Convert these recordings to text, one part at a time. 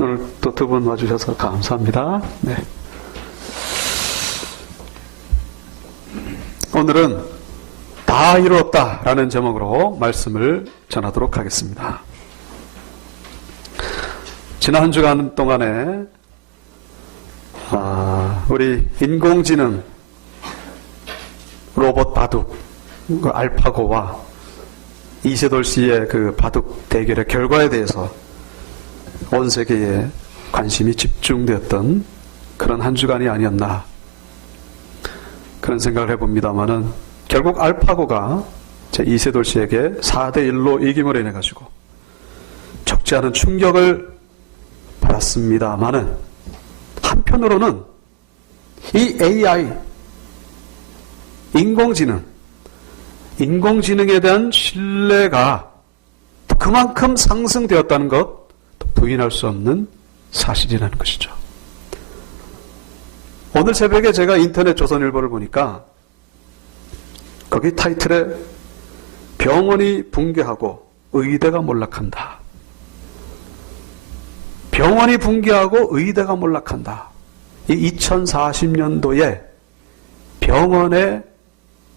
오늘 또 두 분 와주셔서 감사합니다. 네. 오늘은 다 이루었다라는 제목으로 말씀을 전하도록 하겠습니다. 지난 한 주간 동안에 우리 인공지능 로봇 바둑 그 알파고와 이세돌 씨의 그 바둑 대결의 결과에 대해서 온 세계에 관심이 집중되었던 그런 한 주간이 아니었나 그런 생각을 해봅니다마는 결국 알파고가 제 이세돌 씨에게 4대1로 이김으로 인해 가지고 적지 않은 충격을 받았습니다마는 한편으로는 이 AI 인공지능에 대한 신뢰가 그만큼 상승되었다는 것 부인할 수 없는 사실이라는 것이죠. 오늘 새벽에 제가 인터넷 조선일보를 보니까 거기 타이틀에 병원이 붕괴하고 의대가 몰락한다. 병원이 붕괴하고 의대가 몰락한다. 이 2040년도에 병원의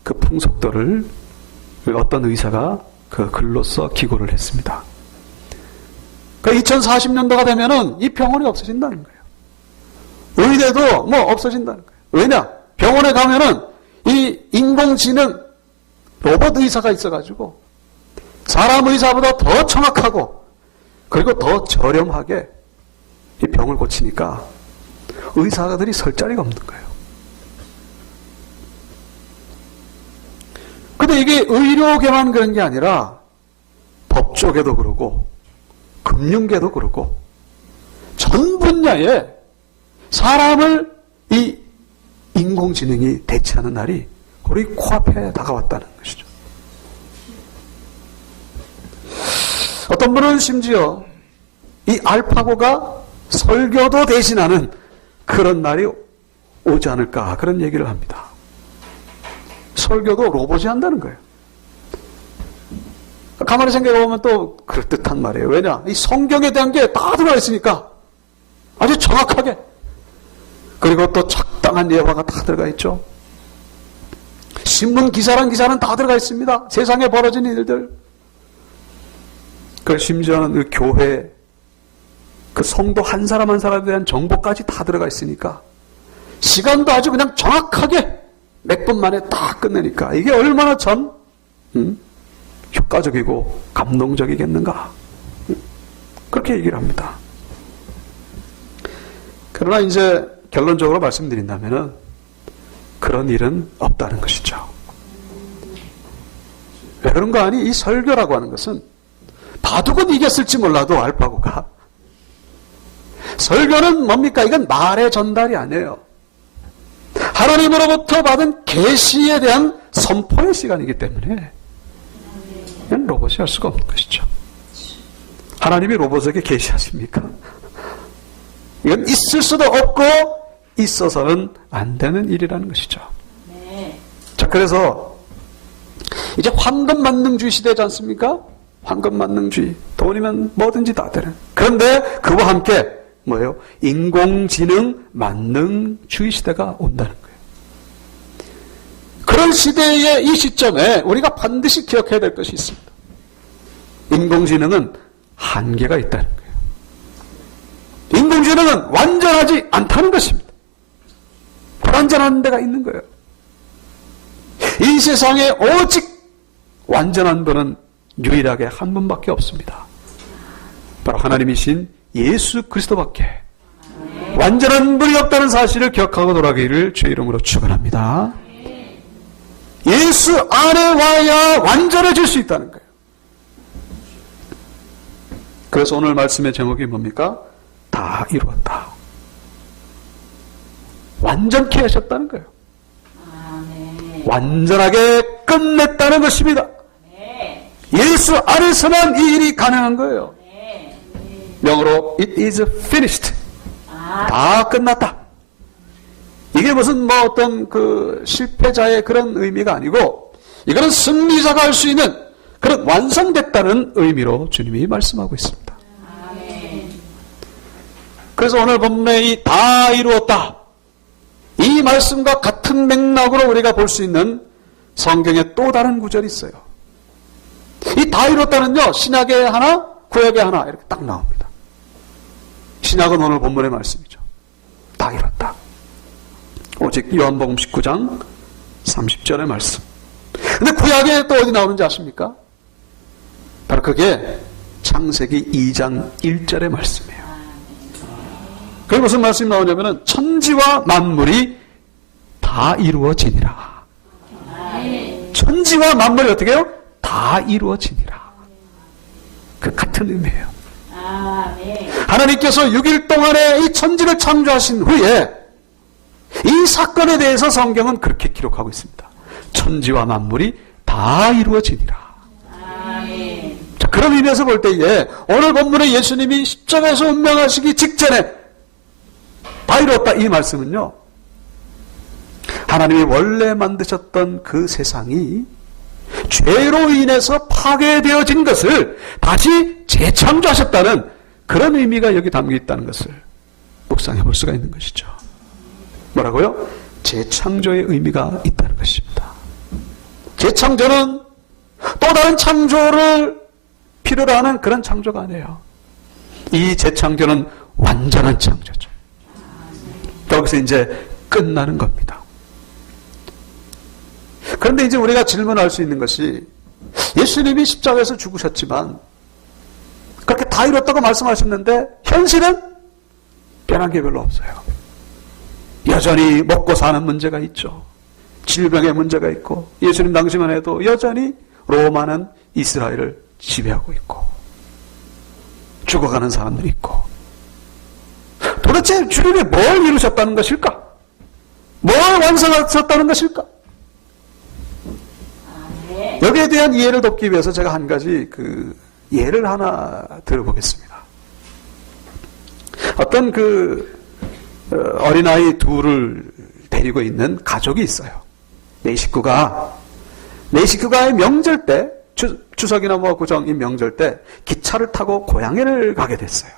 그 풍속도를 어떤 의사가 그 글로써 기고를 했습니다. 그러니까 2040년도가 되면은 이 병원이 없어진다는 거예요. 의대도 뭐 없어진다는 거예요. 왜냐? 병원에 가면은 이 인공지능 로봇 의사가 있어가지고 사람 의사보다 더 정확하고 그리고 더 저렴하게 이 병을 고치니까 의사들이 설 자리가 없는 거예요. 근데 이게 의료계만 그런 게 아니라 법조계도 그러고 금융계도 그러고 전 분야에 사람을 이 인공지능이 대체하는 날이 우리 코앞에 다가왔다는 것이죠. 어떤 분은 심지어 이 알파고가 설교도 대신하는 그런 날이 오지 않을까 그런 얘기를 합니다. 설교도 로봇이 한다는 거예요. 가만히 생각해보면 또 그럴듯한 말이에요. 왜냐? 이 성경에 대한 게 다 들어가 있으니까 아주 정확하게 그리고 또 적당한 예화가 다 들어가 있죠. 신문 기사란 기사는 다 들어가 있습니다. 세상에 벌어진 일들 그 심지어는 그 교회 그 성도 한 사람 한 사람에 대한 정보까지 다 들어가 있으니까 시간도 아주 그냥 정확하게 몇 분 만에 딱 끝내니까 이게 얼마나 참 효과적이고 감동적이겠는가 그렇게 얘기를 합니다. 그러나 이제 결론적으로 말씀드린다면은 그런 일은 없다는 것이죠. 왜 그런 거 아니? 이 설교라고 하는 것은 바둑은 이겼을지 몰라도 알파고가 설교는 뭡니까? 이건 말의 전달이 아니에요. 하나님으로부터 받은 계시에 대한 선포의 시간이기 때문에 이건 로봇이 할 수가 없는 것이죠. 하나님이 로봇에게 계시하십니까? 이건 있을 수도 없고 있어서는 안 되는 일이라는 것이죠. 자, 그래서 이제 황금만능주의 시대지 않습니까? 황금만능주의. 돈이면 뭐든지 다 되는. 그런데 그와 함께 뭐예요? 인공지능 만능주의 시대가 온다는 거예요. 그런 시대의 이 시점에 우리가 반드시 기억해야 될 것이 있습니다. 인공지능은 한계가 있다는 거예요. 인공지능은 완전하지 않다는 것입니다. 불완전한 데가 있는 거예요. 이 세상에 오직 완전한 분은 유일하게 한 분밖에 없습니다. 바로 하나님이신 예수 그리스도밖에 완전한 분이 없다는 사실을 기억하고 돌아가기를 주의 이름으로 축원합니다. 예수 안에 와야 완전해질 수 있다는 거예요. 그래서 오늘 말씀의 제목이 뭡니까? 다 이루었다. 완전케 하셨다는 거예요. 완전하게 끝냈다는 것입니다. 예수 안에서만 이 일이 가능한 거예요. 영어로 it is finished. 다 끝났다. 이게 무슨 뭐 어떤 그 실패자의 그런 의미가 아니고 이거는 승리자가 할 수 있는 그런 완성됐다는 의미로 주님이 말씀하고 있습니다. 그래서 오늘 본문에 이 다 이루었다, 이 말씀과 같은 맥락으로 우리가 볼 수 있는 성경의 또 다른 구절이 있어요. 이 다 이뤘다는요, 신약에 하나, 구약에 하나 이렇게 딱 나옵니다. 신약은 오늘 본문의 말씀이죠. 다 이뤘다. 오직 요한복음 19장 30절의 말씀. 근데 구약에 또 어디 나오는지 아십니까? 바로 그게 창세기 2장 1절의 말씀이에요. 그게 무슨 말씀이 나오냐면은 천지와 만물이 다 이루어지니라. 천지와 만물이 어떻게 해요? 다 이루어지니라. 그 같은 의미예요. 하나님께서 6일 동안에 이 천지를 창조하신 후에 이 사건에 대해서 성경은 그렇게 기록하고 있습니다. 천지와 만물이 다 이루어지니라. 자, 그런 의미에서 볼 때에 오늘 본문에 예수님이 십자가에서 운명하시기 직전에 다 이루었다, 이 말씀은요, 하나님이 원래 만드셨던 그 세상이 죄로 인해서 파괴되어진 것을 다시 재창조하셨다는 그런 의미가 여기 담겨 있다는 것을 묵상해 볼 수가 있는 것이죠. 뭐라고요? 재창조의 의미가 있다는 것입니다. 재창조는 또 다른 창조를 필요로 하는 그런 창조가 아니에요. 이 재창조는 완전한 창조죠. 여기서 이제 끝나는 겁니다. 그런데 이제 우리가 질문할 수 있는 것이, 예수님이 십자가에서 죽으셨지만 그렇게 다 이뤘다고 말씀하셨는데 현실은 변한 게 별로 없어요. 여전히 먹고 사는 문제가 있죠. 질병의 문제가 있고, 예수님 당시만 해도 여전히 로마는 이스라엘을 지배하고 있고, 죽어가는 사람들이 있고, 도대체 주님이 뭘 이루셨다는 것일까? 뭘 완성하셨다는 것일까? 여기에 대한 이해를 돕기 위해서 제가 한 가지 예를 하나 들어보겠습니다. 어떤 어린아이 둘을 데리고 있는 가족이 있어요. 네 식구가 명절 때, 추석이나 뭐 구정 이 명절 때 기차를 타고 고향에를 가게 됐어요.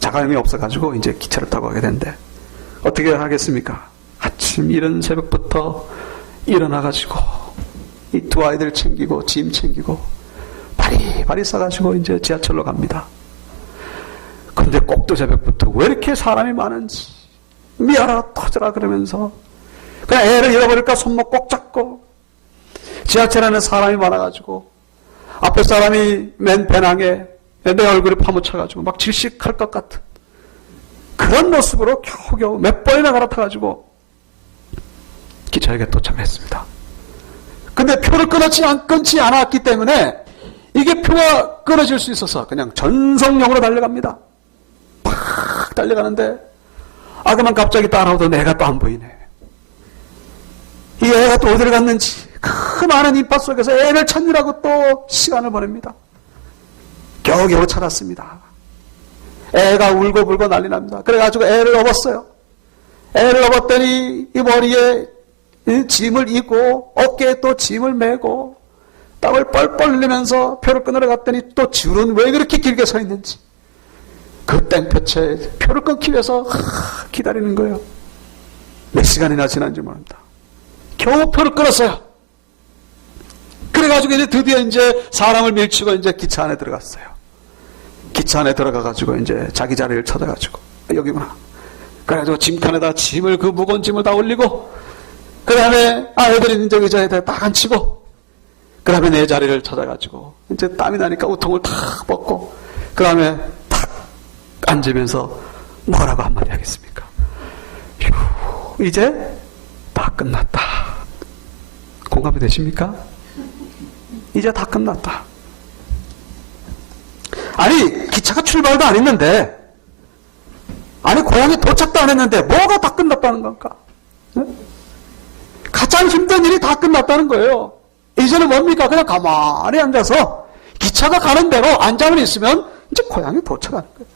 자가용이 없어가지고 이제 기차를 타고 가게 됐는데 어떻게 하겠습니까? 아침 이른 새벽부터 일어나가지고 이 두 아이들 챙기고 짐 챙기고 바리바리 싸가지고 이제 지하철로 갑니다. 근데 꼭두 새벽부터 왜 이렇게 사람이 많은지 미안하다 터져라 그러면서 그냥 애를 잃어버릴까 손목 꼭 잡고, 지하철 안에 사람이 많아가지고 앞에 사람이 맨 배낭에 내 얼굴에 파묻혀가지고 막 질식할 것 같은 그런 모습으로 겨우겨우 몇 번이나 갈아타가지고 기차역에 도착을 했습니다. 근데 표를 끊지 않았기 때문에 이게 표가 끊어질 수 있어서 그냥 전속력으로 달려갑니다. 팍 달려가는데 그만 갑자기 따라오던 애가 또 안 보이네. 이 애가 또 어디를 갔는지 그 많은 인파 속에서 애를 찾느라고 또 시간을 보냅니다. 겨우겨우 찾았습니다. 애가 울고불고 난리 납니다. 그래가지고 애를 업었어요. 애를 업었더니 이 머리에 짐을 이고 어깨에 또 짐을 메고 땀을 뻘뻘 흘리면서 표를 끊으러 갔더니 또 줄은 왜 그렇게 길게 서 있는지, 그 땡볕에 표를 끊기 위해서 기다리는 거예요. 몇 시간이나 지난지 모릅니다. 겨우 표를 끊었어요. 그래가지고 이제 드디어 이제 사람을 밀치고 이제 기차 안에 들어갔어요. 기차 안에 들어가가지고 이제 자기 자리를 찾아가지고, 여기구나. 그래가지고 짐칸에다 짐을, 그 무거운 짐을 다 올리고, 그 다음에 애들이 이제 의자에다 딱 앉히고, 그 다음에 내 자리를 찾아가지고 이제 땀이 나니까 우통을 탁 벗고, 그 다음에 탁 앉으면서 뭐라고 한마디 하겠습니까? 휴, 이제 다 끝났다. 공감이 되십니까? 이제 다 끝났다. 아니, 기차가 출발도 안 했는데, 아니 고향에 도착도 안 했는데 뭐가 다 끝났다는 건가? 네? 가장 힘든 일이 다 끝났다는 거예요. 이제는 뭡니까? 그냥 가만히 앉아서 기차가 가는 대로 앉아만 있으면 이제 고향에 도착하는 거예요.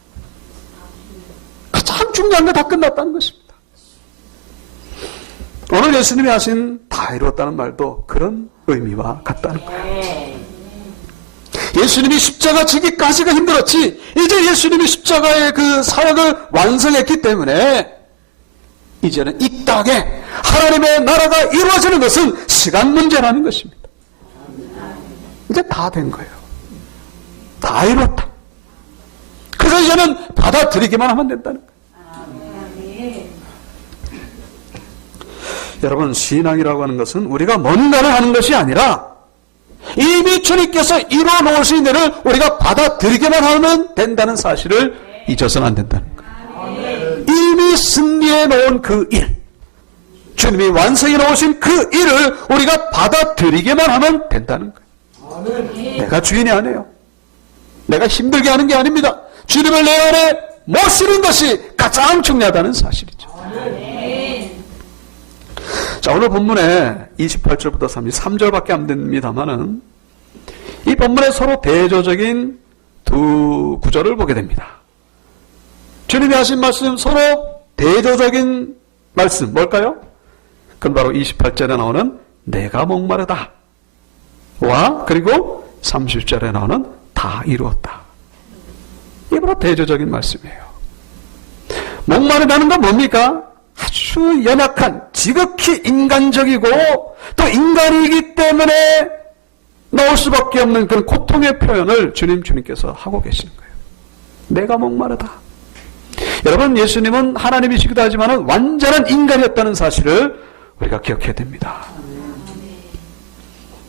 가장 중요한 게 다 끝났다는 것입니다. 오늘 예수님이 하신 다 이루었다는 말도 그런 의미와 같다는 거예요. 예수님이 십자가 지기까지가 힘들었지, 이제 예수님이 십자가의 그 사역을 완성했기 때문에 이제는 이 땅에 하나님의 나라가 이루어지는 것은 시간 문제라는 것입니다. 이제 다 된 거예요. 다 이뤘다. 그래서 이제는 받아들이기만 하면 된다는 거예요. 여러분, 신앙이라고 하는 것은 우리가 뭔가를 하는 것이 아니라 이미 주님께서 이루어 놓으신 일을 우리가 받아들이기만 하면 된다는 사실을 잊어서는 안 된다는 거예요. 이미 승리해 놓은 그 일, 주님이 완성해 놓으신 그 일을 우리가 받아들이기만 하면 된다는 거예요. 내가 주인이 아니에요. 내가 힘들게 하는 게 아닙니다. 주님을 내 안에 모시는 것이 가장 중요하다는 사실이죠. 자, 오늘 본문에 28절부터 33절밖에 안 됩니다만은 이 본문에 서로 대조적인 두 구절을 보게 됩니다. 주님이 하신 말씀, 서로 대조적인 말씀 뭘까요? 그건 바로 28절에 나오는 내가 목마르다 와 그리고 30절에 나오는 다 이루었다. 이게 바로 대조적인 말씀이에요. 목마르다는 건 뭡니까? 아주 연약한, 지극히 인간적이고 또 인간이기 때문에 나올 수밖에 없는 그런 고통의 표현을 주님께서 하고 계시는 거예요. 내가 목마르다. 여러분, 예수님은 하나님이시기도 하지만 완전한 인간이었다는 사실을 우리가 기억해야 됩니다.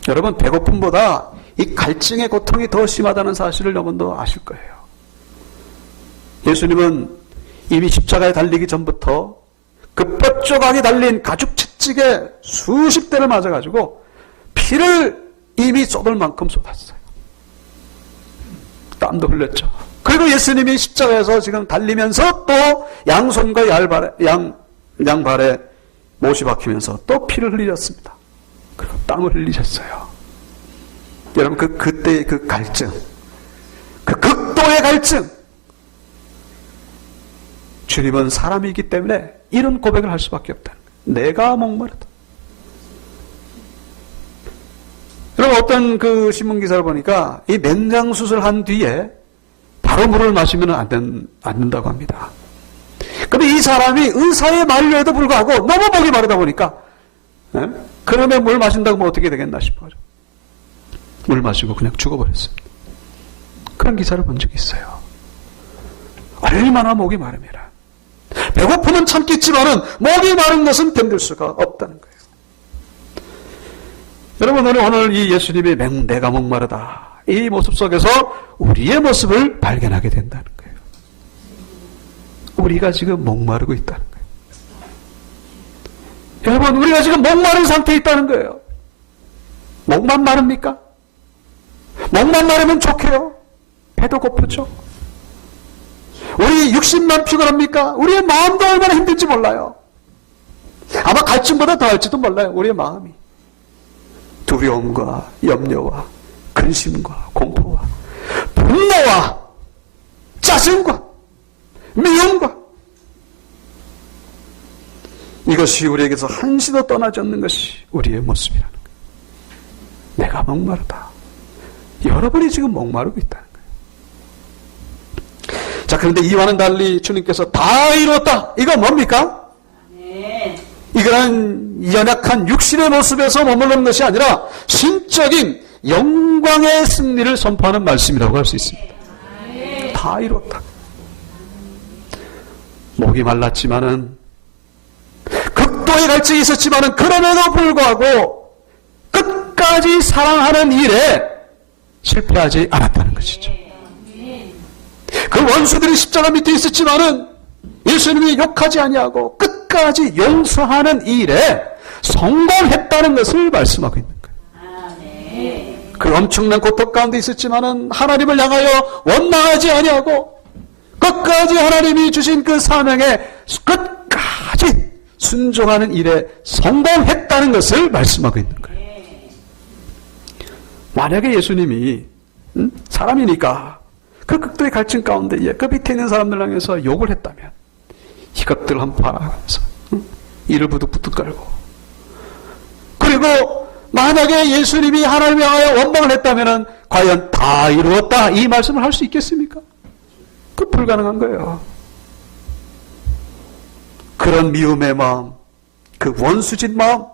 여러분, 배고픔보다 이 갈증의 고통이 더 심하다는 사실을 여러분도 아실 거예요. 예수님은 이미 십자가에 달리기 전부터 그 뼈조각이 달린 가죽 채찍에 수십 대를 맞아가지고 피를 이미 쏟을 만큼 쏟았어요. 땀도 흘렸죠. 그리고 예수님이 십자가에서 지금 달리면서 또 양손과 양발에 못이 박히면서 또 피를 흘리셨습니다. 그리고 땀을 흘리셨어요. 여러분, 그때의 그 갈증, 그 극도의 갈증, 주님은 사람이기 때문에 이런 고백을 할 수밖에 없다는 거예요. 내가 목마르다. 여러분, 어떤 그 신문기사를 보니까 이 맹장 수술한 뒤에 바로 물을 마시면 안 된다고 합니다. 근데 이 사람이 의사의 만류에도 불구하고 너무 목이 마르다 보니까, 그러면 물 마신다고 뭐 어떻게 되겠나 싶어요. 물 마시고 그냥 죽어버렸습니다. 그런 기사를 본 적이 있어요. 얼마나 목이 마릅니다. 배고픔은 참겠지만은 목이 마른 것은 견딜 수가 없다는 거예요. 여러분, 오늘 이 예수님의 내가 목마르다, 이 모습 속에서 우리의 모습을 발견하게 된다는 거예요. 우리가 지금 목마르고 있다는 거예요. 여러분, 우리가 지금 목마른 상태에 있다는 거예요. 목만 마릅니까? 목만 마르면 좋게요. 배도 고프죠. 우리 육신만 피곤합니까? 우리의 마음도 얼마나 힘들지 몰라요. 아마 갈증보다 더할지도 몰라요. 우리의 마음이 두려움과 염려와 근심과 공포와 분노와 짜증과 미움과, 이것이 우리에게서 한시도 떠나지 않는 것이 우리의 모습이라는 거예요. 내가 목마르다. 여러분이 지금 목마르고 있다는 거예요. 자, 그런데 이와는 달리 주님께서 다 이뤘다. 이거 뭡니까? 이거는 연약한 육신의 모습에서 머무르는 것이 아니라 신적인 영광의 승리를 선포하는 말씀이라고 할 수 있습니다. 다 이뤘다. 목이 말랐지만은, 극도의 갈증이 있었지만은, 그럼에도 불구하고 끝까지 사랑하는 일에 실패하지 않았다는 것이죠. 그 원수들이 십자가 밑에 있었지만은 예수님이 욕하지 아니하고 끝까지 용서하는 일에 성공했다는 것을 말씀하고 있는 거예요. 그 엄청난 고통 가운데 있었지만은 하나님을 향하여 원망하지 아니하고 끝까지 하나님이 주신 그 사명에 끝까지 순종하는 일에 성공했다는 것을 말씀하고 있는 거예요. 만약에 예수님이 사람이니까 그 극도의 갈증 가운데 그 밑에 있는 사람들 향해서 욕을 했다면, 이것들 한번 봐라 하면서 이를 부득부득 깔고, 그리고 만약에 예수님이 하나님을 향하여 원망을 했다면 과연 다 이루었다 이 말씀을 할 수 있겠습니까? 그 불가능한 거예요. 그런 미움의 마음, 그 원수진 마음,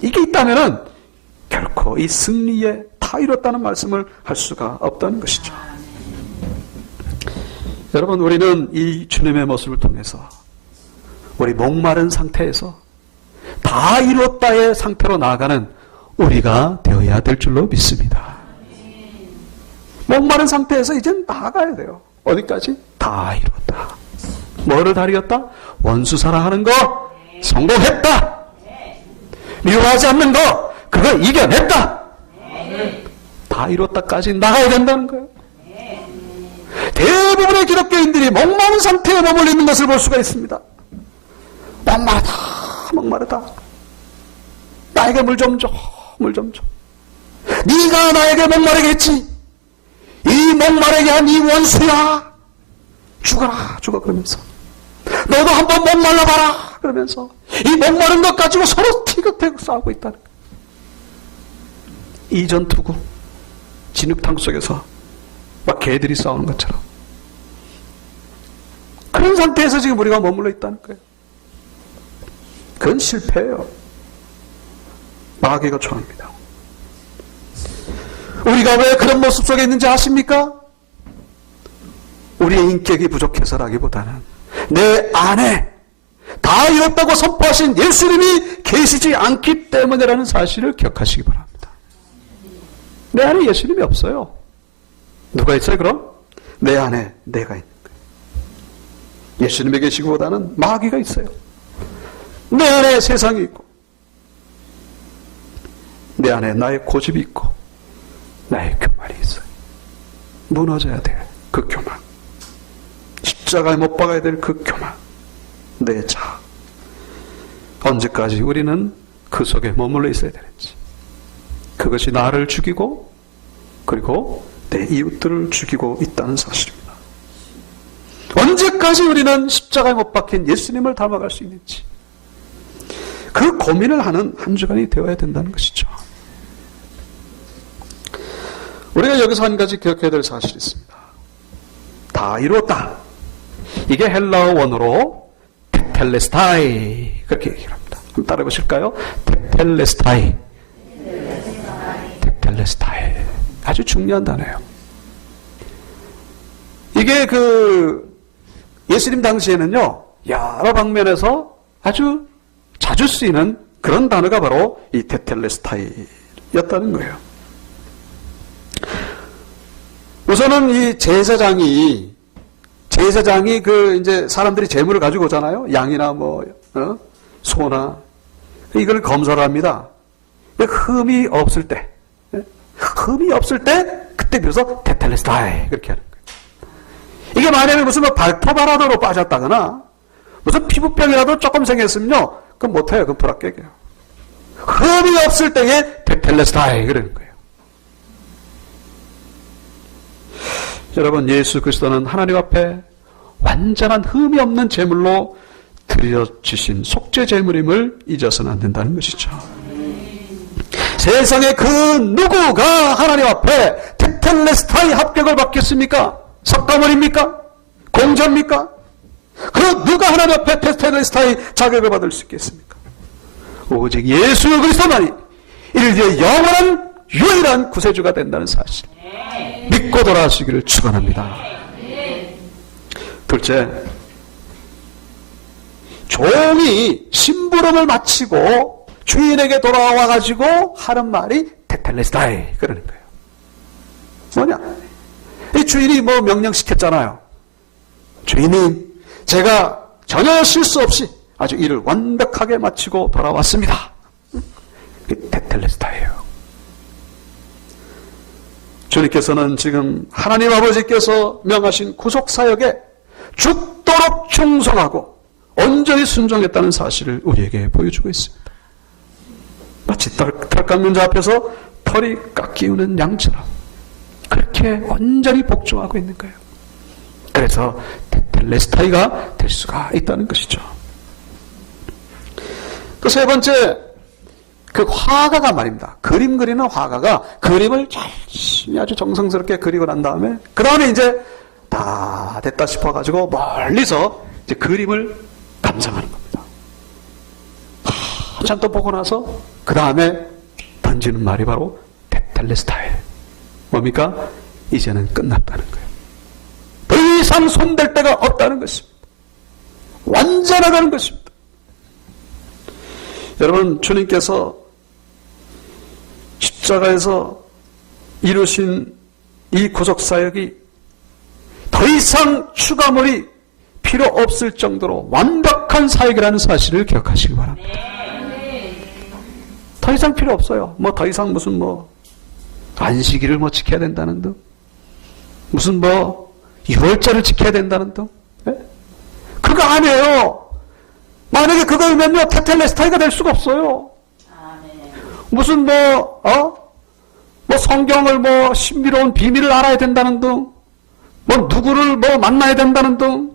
이게 있다면은 결코 이 승리에 다 이뤘다는 말씀을 할 수가 없다는 것이죠. 여러분, 우리는 이 주님의 모습을 통해서 우리 목마른 상태에서 다 이뤘다의 상태로 나아가는 우리가 되어야 될 줄로 믿습니다. 목마른 상태에서 이젠 나아가야 돼요. 어디까지? 다 이뤘다. 뭐를 다 이뤘다? 원수 사랑하는 거 성공했다. 미워하지 않는 거 그거 이겨냈다. 다 이뤘다까지 나가야 된다는 거예요. 대부분의 기독교인들이 목마른 상태에 머물러 있는 것을 볼 수가 있습니다. 목마르다. 나에게 물 좀 줘. 물 좀 줘. 네가 나에게 목마르게 했지. 이 목마르게 한 이 원수야. 죽어라. 죽어. 그러면서 너도 한번 목말라봐라. 그러면서 이 목마른 것 가지고 서로 티격태격 싸우고 있다는 거예요. 이전 투구 진흙탕 속에서 막 개들이 싸우는 것처럼 그런 상태에서 지금 우리가 머물러 있다는 거예요. 그건 실패예요. 마귀가 좋아합니다. 우리가 왜 그런 모습 속에 있는지 아십니까? 우리의 인격이 부족해서라기보다는 내 안에 다 이뤘다고 선포하신 예수님이 계시지 않기 때문이라는 사실을 기억하시기 바랍니다. 내 안에 예수님이 없어요. 누가 있어요 그럼? 내 안에 내가 있는 거예요. 예수님이 계시기보다는 마귀가 있어요. 내 안에 세상이 있고 내 안에 나의 고집이 있고 나의 교만이 있어요. 무너져야 돼. 그 교만. 십자가에 못 박아야 될 그 교만. 내 자아. 언제까지 우리는 그 속에 머물러 있어야 되는지. 그것이 나를 죽이고 그리고 내 이웃들을 죽이고 있다는 사실입니다. 언제까지 우리는 십자가에 못 박힌 예수님을 닮아갈 수 있는지 그 고민을 하는 한 주간이 되어야 된다는 것이죠. 우리가 여기서 한 가지 기억해야 될 사실이 있습니다. 다 이루었다. 이게 헬라어 원어로 테텔레스타이 그렇게 얘기합니다. 한번 따라해 보실까요? 테텔레스타이. 테텔레스타이. 아주 중요한 단어예요. 이게 예수님 당시에는요, 여러 방면에서 아주 자주 쓰이는 그런 단어가 바로 이 테텔레스타이였다는 거예요. 우선은 이 제사장이 이제 사람들이 재물을 가지고 오잖아요. 양이나 소나 이걸 검사를 합니다. 흠이 없을 때 그때 비로소 테텔레스타이 그렇게 하는 거예요. 이게 만약에 무슨 발토바라도로 빠졌다거나 무슨 피부병이라도 조금 생겼으면요, 그건 못해요. 그건 불합격이에요. 흠이 없을 때에 테텔레스타이 그러는 거예요. 여러분, 예수 그리스도는 하나님 앞에 완전한 흠이 없는 제물로 드려주신 속죄 제물임을 잊어서는 안 된다는 것이죠. 세상에 그 누구가 하나님 앞에 테텔레스타이 합격을 받겠습니까? 석가모니입니까? 공자입니까? 그 누가 하나님 앞에 테텔레스타이 자격을 받을 수 있겠습니까? 오직 예수 그리스도만이 이를 위해 영원한 유일한 구세주가 된다는 사실 믿고 돌아가시기를 축원합니다. 둘째, 종이 심부름을 마치고 주인에게 돌아와 가지고 하는 말이 테텔레스타이 그러는 거예요. 뭐냐? 이 주인이 명령 시켰잖아요. 주인님, 제가 전혀 실수 없이 아주 일을 완벽하게 마치고 돌아왔습니다. 테텔레스타이예요. 주님께서는 지금 하나님 아버지께서 명하신 구속사역에 죽도록 충성하고 온전히 순종했다는 사실을 우리에게 보여주고 있습니다. 마치 털 깎는 자 앞에서 털이 깎이우는 양처럼 그렇게 온전히 복종하고 있는 거예요. 그래서 테텔레스타이가 될 수가 있다는 것이죠. 또 세 번째, 그 화가가 말입니다. 그림 그리는 화가가 그림을 열심히 아주 정성스럽게 그리고 난 다음에 그 다음에 이제 다 됐다 싶어가지고 멀리서 이제 그림을 감상하는 겁니다. 한참 또 보고 나서 그 다음에 던지는 말이 바로 테텔레스타이. 뭡니까? 이제는 끝났다는 거예요. 더 이상 손댈 데가 없다는 것입니다. 완전하다는 것입니다. 여러분, 주님께서 십자가에서 이루신 이 구속사역이 더 이상 추가물이 필요 없을 정도로 완벽한 사역이라는 사실을 기억하시기 바랍니다. 더 이상 필요 없어요. 뭐 더 이상 무슨 뭐 안식일을 뭐 지켜야 된다는 등, 무슨 뭐 6월절을 지켜야 된다는 등, 네? 그거 아니에요. 만약에 그거면요 테텔레스타이가 될 수가 없어요. 무슨 뭐 성경을 뭐 신비로운 비밀을 알아야 된다는 등, 뭐 누구를 뭐 만나야 된다는 등.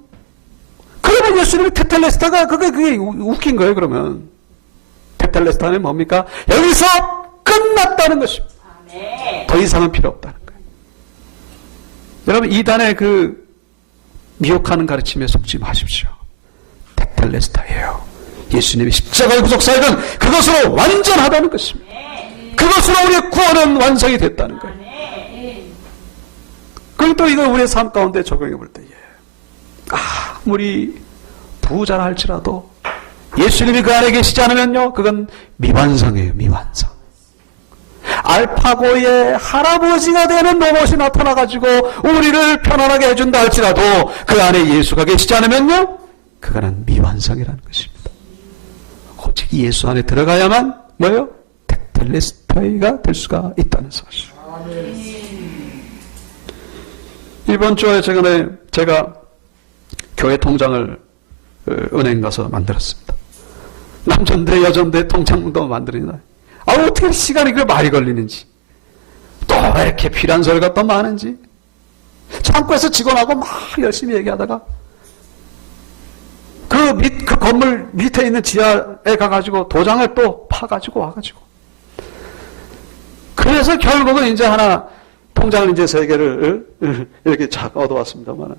그러면 예수님이 테텔레스타가 그게 웃긴 거예요. 그러면 테텔레스타는 뭡니까? 여기서 끝났다는 것입니다. 더 이상은 필요 없다는 거예요. 여러분, 이단의 그 미혹하는 가르침에 속지 마십시오. 테텔레스타예요. 예수님의 십자가의 구속사역은 그것으로 완전하다는 것입니다. 그것으로 우리의 구원은 완성이 됐다는 거예요. 그리고 또 이걸 우리의 삶 가운데 적용해 볼 때에 아무리 부자라 할지라도 예수님이 그 안에 계시지 않으면요 그건 미완성이에요. 미완성. 알파고의 할아버지가 되는 로봇이 나타나가지고 우리를 편안하게 해준다 할지라도 그 안에 예수가 계시지 않으면요 그거는 미완성이라는 것입니다. 오직 예수 안에 들어가야만 뭐요? 테텔레스타이가 될 수가 있다는 사실. 이번 주에 제가 교회 통장을 은행 가서 만들었습니다. 남전대 여전대 통장도 만들었나. 어떻게 시간이 그렇게 많이 걸리는지, 또 왜 이렇게 필요한 서류가 또 많은지. 창고에서 직원하고 막 열심히 얘기하다가 그 건물 밑에 있는 지하에 가가지고 도장을 또 파가지고 와가지고, 그래서 결국은 이제 하나 통장을 이제 3개를 이렇게 잘 얻어왔습니다만,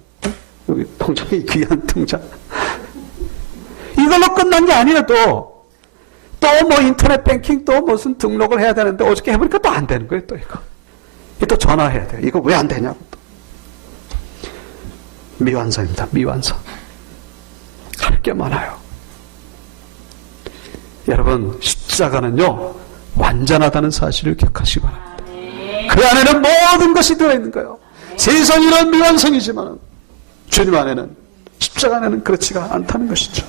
여기 통장이 귀한 통장. 이걸로 끝난 게 아니에요. 또 뭐 인터넷 뱅킹 또 무슨 등록을 해야 되는데 어저께 해보니까 또 안 되는 거예요. 또 또 전화해야 돼요. 이거 왜 안 되냐고. 또 미완성입니다. 미완성. 할 게 많아요. 여러분, 십자가는요 완전하다는 사실을 기억하시기 바랍니다. 그 안에는 모든 것이 들어있는 거예요. 세상이 이런 미완성이지만 주님 안에는, 십자가 안에는 그렇지가 않다는 것이죠.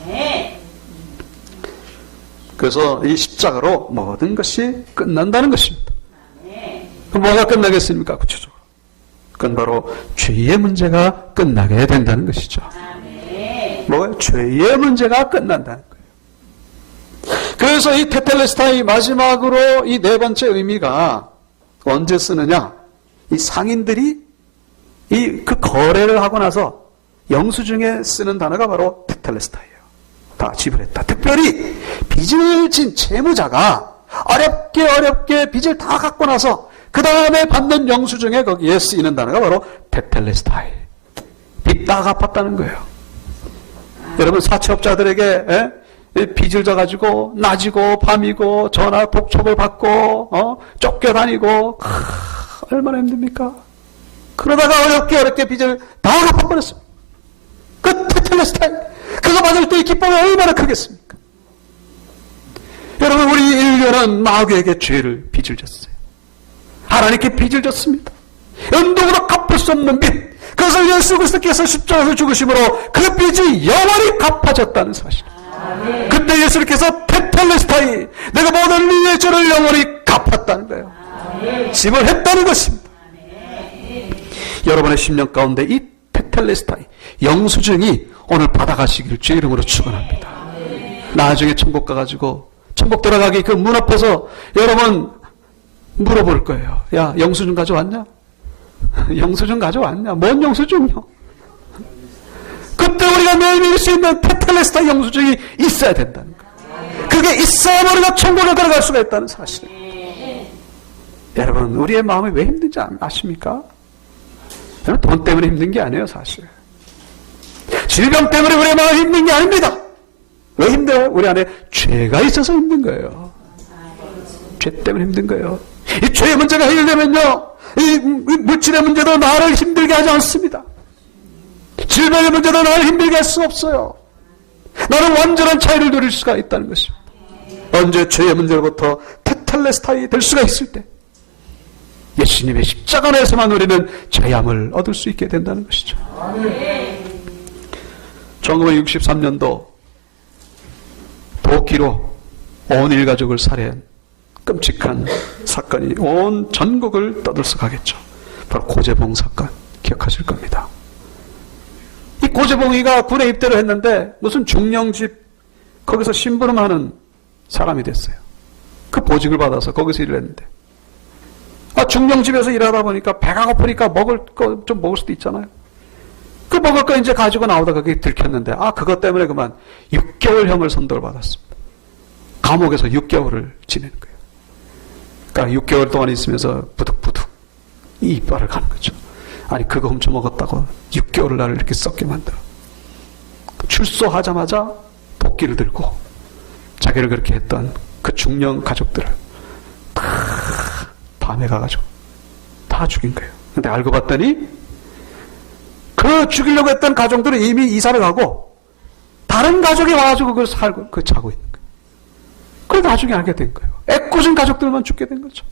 그래서 이 십자가로 모든 것이 끝난다는 것입니다. 그럼 뭐가 끝나겠습니까? 구체적으로 그건 바로 죄의 문제가 끝나게 된다는 것이죠. 뭐가요? 죄의 문제가 끝난다는 거예요. 그래서 이 테텔레스타이 마지막으로 이 4번째 의미가 언제 쓰느냐? 이 상인들이 그 거래를 하고 나서 영수증에 쓰는 단어가 바로 테텔레스타이예요. 다 지불했다. 특별히 빚을 진 채무자가 어렵게 빚을 다 갚고 나서 그 다음에 받는 영수증에 거기에 쓰이는 단어가 바로 테텔레스타이. 빚 다 갚았다는 거예요. 여러분, 사채업자들에게 빚을 져가지고 낮이고 밤이고 전화 독촉을 받고 쫓겨다니고 얼마나 힘듭니까? 그러다가 어렵게 빚을 다 갚아버렸습니다. 그 테텔레스타이, 그거 받을 때의 기쁨이 얼마나 크겠습니까? 여러분, 우리 인류는 마귀에게 빚을 졌어요. 하나님께 빚을 졌습니다. 연동으로 갚을 수 없는 빚, 그것을 예수 그리스도께서 십자가에서 죽으심으로 그 빚이 영원히 갚아졌다는 사실. 그때 예수님께서 테텔레스타이, 내가 모든 인류의 죄를 영원히 갚았다는 거예요. 지불했다는 것입니다. 여러분의 심령 가운데 이 테텔레스타이, 영수증이 오늘 받아가시기를 주의 이름으로 축원합니다. 나중에 천국 가가지고 천국 들어가기 그 문 앞에서 여러분 물어볼 거예요. 야, 영수증 가져왔냐? 영수증 가져왔냐? 뭔 영수증이요? 그때 우리가 매일 믿을 수 있는 테텔레스타이 영수증이 있어야 된다는 거예요. 그게 있어야 우리가 천국에 들어갈 수가 있다는 사실. 여러분, 우리의 마음이 왜 힘든지 아십니까? 여러분, 돈 때문에 힘든 게 아니에요, 사실. 질병 때문에 우리의 마음이 힘든 게 아닙니다. 왜 힘들어요? 우리 안에 죄가 있어서 힘든 거예요. 죄 때문에 힘든 거예요. 이 죄의 문제가 해결되면요, 이 물질의 문제도 나를 힘들게 하지 않습니다. 질병의 문제도 나를 힘들게 할 수 없어요. 나는 완전한 자유를 누릴 수가 있다는 것입니다. 언제 죄의 문제로부터 테텔레스타이 될 수가 있을 때 예수님의 십자가 안에서만 우리는 자유함을 얻을 수 있게 된다는 것이죠. 1963년도 도끼로 온 일가족을 살해한 끔찍한 사건이 온 전국을 떠들썩하겠죠. 바로 고재봉 사건 기억하실 겁니다. 이 고재봉이가 군에 입대를 했는데 무슨 중령집 거기서 심부름하는 사람이 됐어요. 그 보직을 받아서 거기서 일을 했는데 중령집에서 일하다 보니까 배가 고프니까 먹을 거 좀 먹을 수도 있잖아요. 그 먹을 거 이제 가지고 나오다가 그게 들켰는데 그것 때문에 그만 6개월형을 선고를 받았습니다. 감옥에서 6개월을 지내는 거예요. 그러니까 6개월 동안 있으면서 부득부득 이 이빨을 가는 거죠. 아니 그거 훔쳐 먹었다고 6개월을 나를 이렇게 썩게 만들어. 출소하자마자 도끼를 들고 자기를 그렇게 했던 그 중령 가족들을 다 밤에 가가지고 다 죽인 거예요. 근데 알고 봤더니 그 죽이려고 했던 가족들은 이미 이사를 가고 다른 가족이 와가지고 그걸 살고 그 자고 있는 거예요. 그걸 나중에 알게 된 거예요. 애꿎은 가족들만 죽게 된 거죠.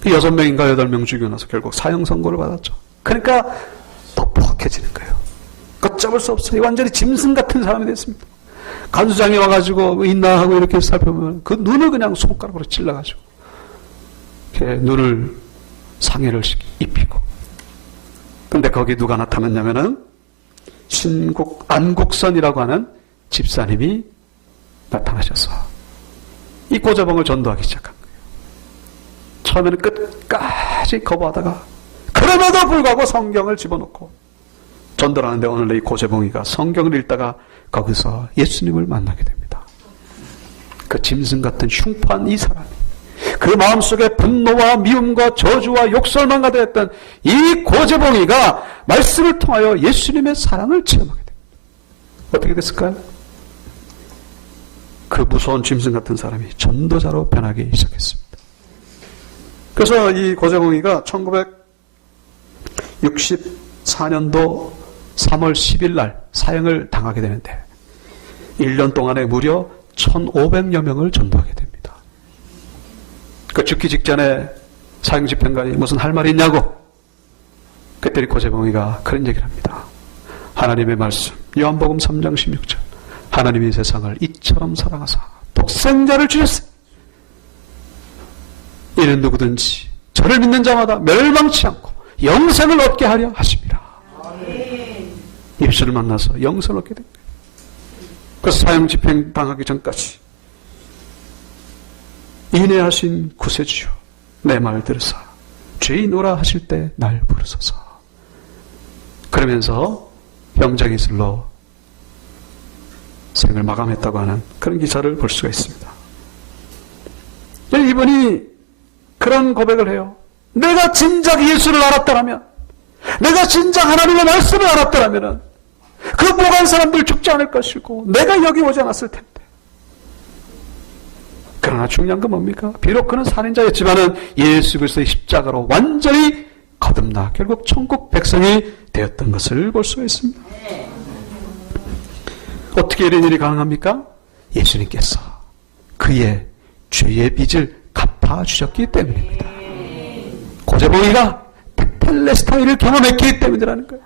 그 6명인가 8명 죽이고 나서 결국 사형 선고를 받았죠. 그러니까 더 포악해지는 거예요. 걷잡을 수 없어요. 완전히 짐승 같은 사람이 됐습니다. 간수장이 와가지고 있나 하고 이렇게 살펴보면 그 눈을 그냥 손가락으로 찔러가지고 이렇게 눈을 상해를 입히고. 근데 거기 누가 나타났냐면은 안국선이라고 하는 집사님이 나타나셔서 이 고재봉을 전도하기 시작한 거예요. 처음에는 끝까지 거부하다가 그럼에도 불구하고 성경을 집어넣고 전도를 하는데 오늘 이 고재봉이가 성경을 읽다가 거기서 예수님을 만나게 됩니다. 그 짐승 같은 흉포한 이 사람이 그 마음속에 분노와 미움과 저주와 욕설만 가득했던 이 고재봉이가 말씀을 통하여 예수님의 사랑을 체험하게 됩니다. 어떻게 됐을까요? 그 무서운 짐승 같은 사람이 전도자로 변하기 시작했습니다. 그래서 이 고재봉이가 1964년도 3월 10일 날 사형을 당하게 되는데 1년 동안에 무려 1,500여 명을 전도하게 됩니다. 그 죽기 직전에 사형 집행관이 무슨 할 말이 있냐고 그때 고재봉이가 그런 얘기를 합니다. 하나님의 말씀 요한복음 3장 16절 하나님이 세상을 이처럼 사랑하사 독생자를 주셨으니 이는 누구든지 저를 믿는 자마다 멸망치 않고 영생을 얻게 하려 하십니다. 예수를 만나서 영생을 얻게 됩니다. 그래서 사형 집행 당하기 전까지 인애하신 구세주여 내 말 들으사 죄인 오라 하실 때 날 부르소서. 그러면서 형장이슬로 생을 마감했다고 하는 그런 기사를 볼 수가 있습니다. 이분이 그런 고백을 해요. 내가 진작 예수를 알았더라면, 내가 진작 하나님의 말씀을 알았더라면 그 모간 사람들 죽지 않을 것이고 내가 여기 오지 않았을 텐데. 그러나 중요한 건 뭡니까? 비록 그는 살인자였지만은 예수 그리스도의 십자가로 완전히 거듭나 결국 천국 백성이 되었던 것을 볼 수가 있습니다. 어떻게 이런 일이 가능합니까? 예수님께서 그의 죄의 빚을 갚아주셨기 때문입니다. 고재봉이가 테텔레스타이를 경험했기 때문이라는 거예요.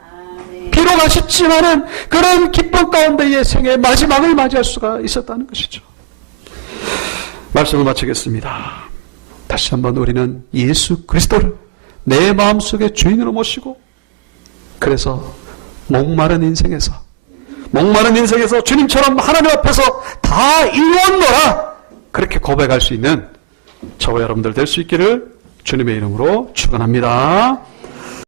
비록 아쉽지만은 그런 기쁨 가운데의 생의 마지막을 맞이할 수가 있었다는 것이죠. 말씀을 마치겠습니다. 다시 한번 우리는 예수 그리스도를 내 마음속에 주인으로 모시고 그래서 목마른 인생에서 주님처럼 하나님 앞에서 다 이루었노라 그렇게 고백할 수 있는 저와 여러분들 될 수 있기를 주님의 이름으로 축원합니다.